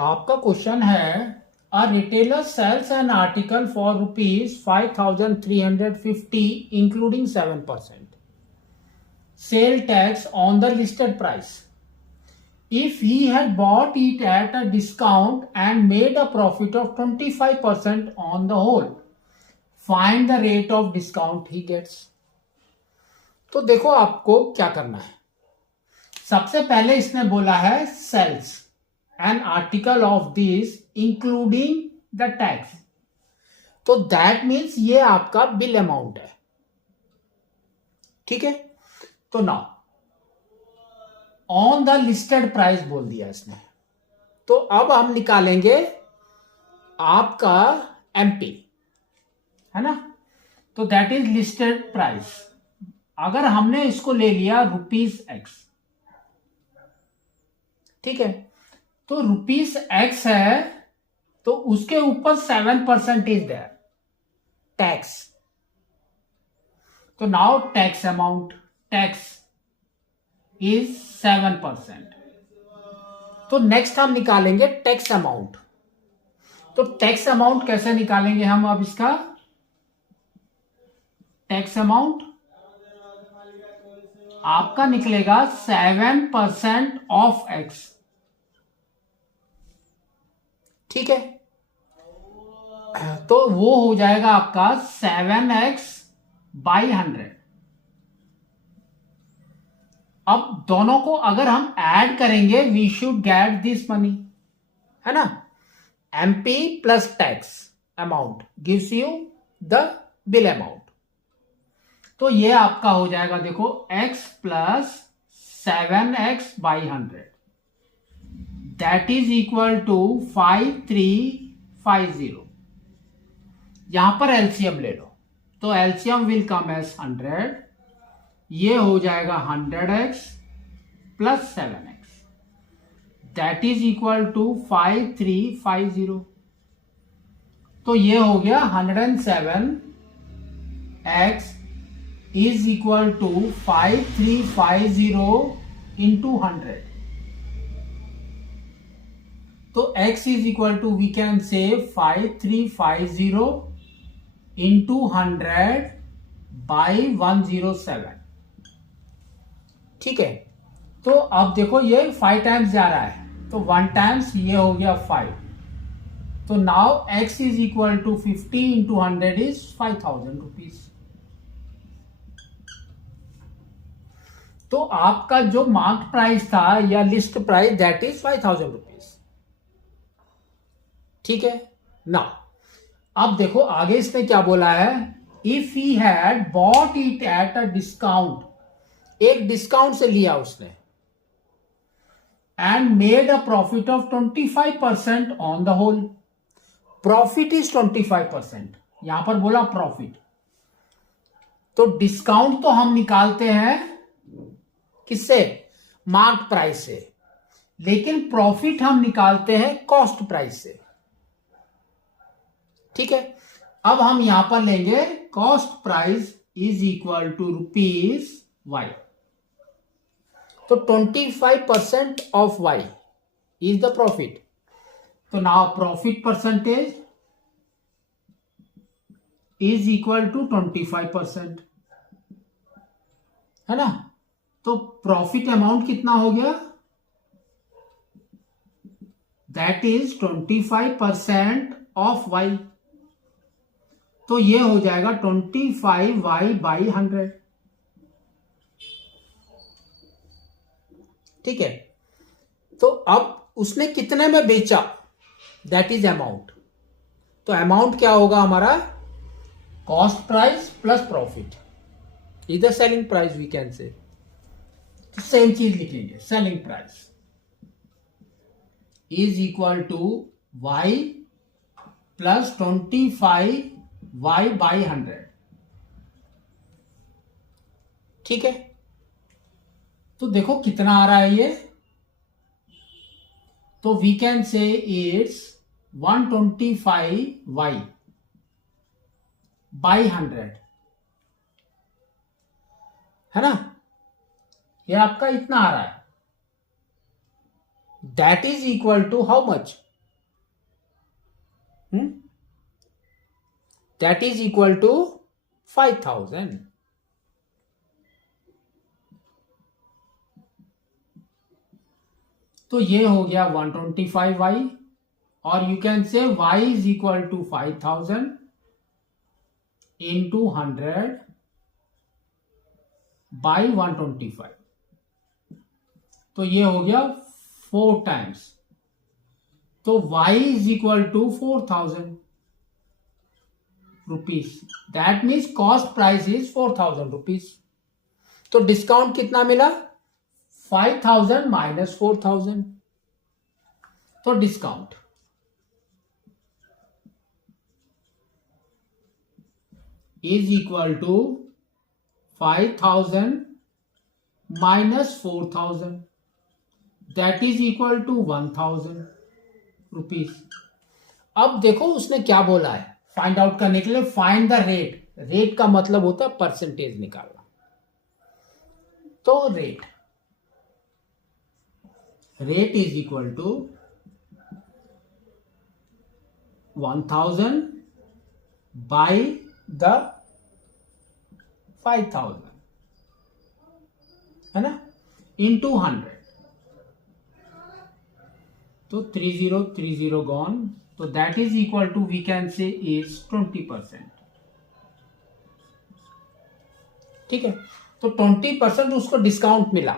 आपका क्वेश्चन है a retailer sells an article for ₹5,350 including 7% sale tax on the listed price. If he had bought it at a discount and made a profit of 25% on the whole, find the rate of discount he gets. तो देखो आपको क्या करना है. सबसे पहले इसने बोला है sales an article of this including the tax. तो दैट मीन्स ये आपका बिल अमाउंट है. ठीक है. तो now on the listed price बोल दिया इसने. तो अब हम निकालेंगे आपका एमपी, है ना. तो दैट इज लिस्टेड प्राइस. अगर हमने इसको ले लिया ₹X, ठीक है, तो ₹X है, तो उसके ऊपर 7% इज देयर टैक्स. तो now tax amount, tax is 7%. तो नेक्स्ट हम निकालेंगे टैक्स अमाउंट. तो टैक्स अमाउंट कैसे निकालेंगे हम. अब इसका टैक्स अमाउंट आपका निकलेगा 7% ऑफ एक्स. ठीक है. तो वो हो जाएगा आपका 7x/100. अब दोनों को अगर हम ऐड करेंगे we should get this money, है ना. MP plus tax amount gives you the bill amount. तो ये आपका हो जाएगा देखो x plus 7x/100 that is equal to 5350. यहां पर एलसीएम ले लो. तो एलसीएम विल कम एज 100. ये हो जाएगा 100x plus 7x that is equal to 5350. तो ये हो गया 107x is equal to 5350 into 100. तो x is equal to we can say 5350 into 100/107. ठीक है. तो अब देखो ये 5 टाइम्स जा रहा है, तो 1 टाइम्स ये हो गया 5. तो now x is equal to 50 into 100 is ₹5,000. तो आपका जो मार्क प्राइस था या लिस्ट प्राइस दैट इज ₹5,000. ठीक है ना. अब देखो आगे इसने क्या बोला है. If he had bought it at a discount, एक डिस्काउंट से लिया उसने, and made a profit of 25% on the whole. Profit is 25%. यहां पर बोला प्रॉफिट. तो डिस्काउंट तो हम निकालते हैं किससे, मार्क प्राइस से, लेकिन प्रॉफिट हम निकालते हैं कॉस्ट प्राइस से. ठीक है. अब हम यहां पर लेंगे cost price is equal to ₹Y. तो 25% of Y is the profit. तो now profit percentage is equal to 25%, है ना. तो प्रॉफिट अमाउंट कितना हो गया, दैट इज 25% ऑफ Y. तो ये हो जाएगा 25Y/100. ठीक है. तो अब उसने कितने में बेचा, दैट इज अमाउंट. तो अमाउंट क्या होगा हमारा, cost price plus profit is the selling price we can say. तो सेम चीज लिखेंगे, selling price is equal to Y plus 25Y/100. ठीक है. तो देखो कितना आ रहा है ये. तो वी कैन से इट्स 125Y/100, है ना. ये आपका इतना आ रहा है. That is equal to how much, that is equal to 5,000. तो ये हो गया 125y, और you can say y is equal to 5,000 into 100 by 125. तो ये हो गया 4 टाइम्स. तो y is equal to 4,000 rupees. That means cost price is 4,000 rupees. तो डिस्काउंट कितना मिला? 5,000 माइनस 4,000. तो discount is equal to 5,000 minus 4,000, that is equal to 1,000 rupees. अब देखो उसने क्या बोला है फाइंड आउट करने के लिए. Find the rate. रेट का मतलब होता है परसेंटेज निकालना. तो rate is equal to 1,000 by the 5,000, है ना, इंटू 100. तो 30 गॉन. तो that is equal to we can say is 20%. ठीक है. तो 20% उसको डिस्काउंट मिला.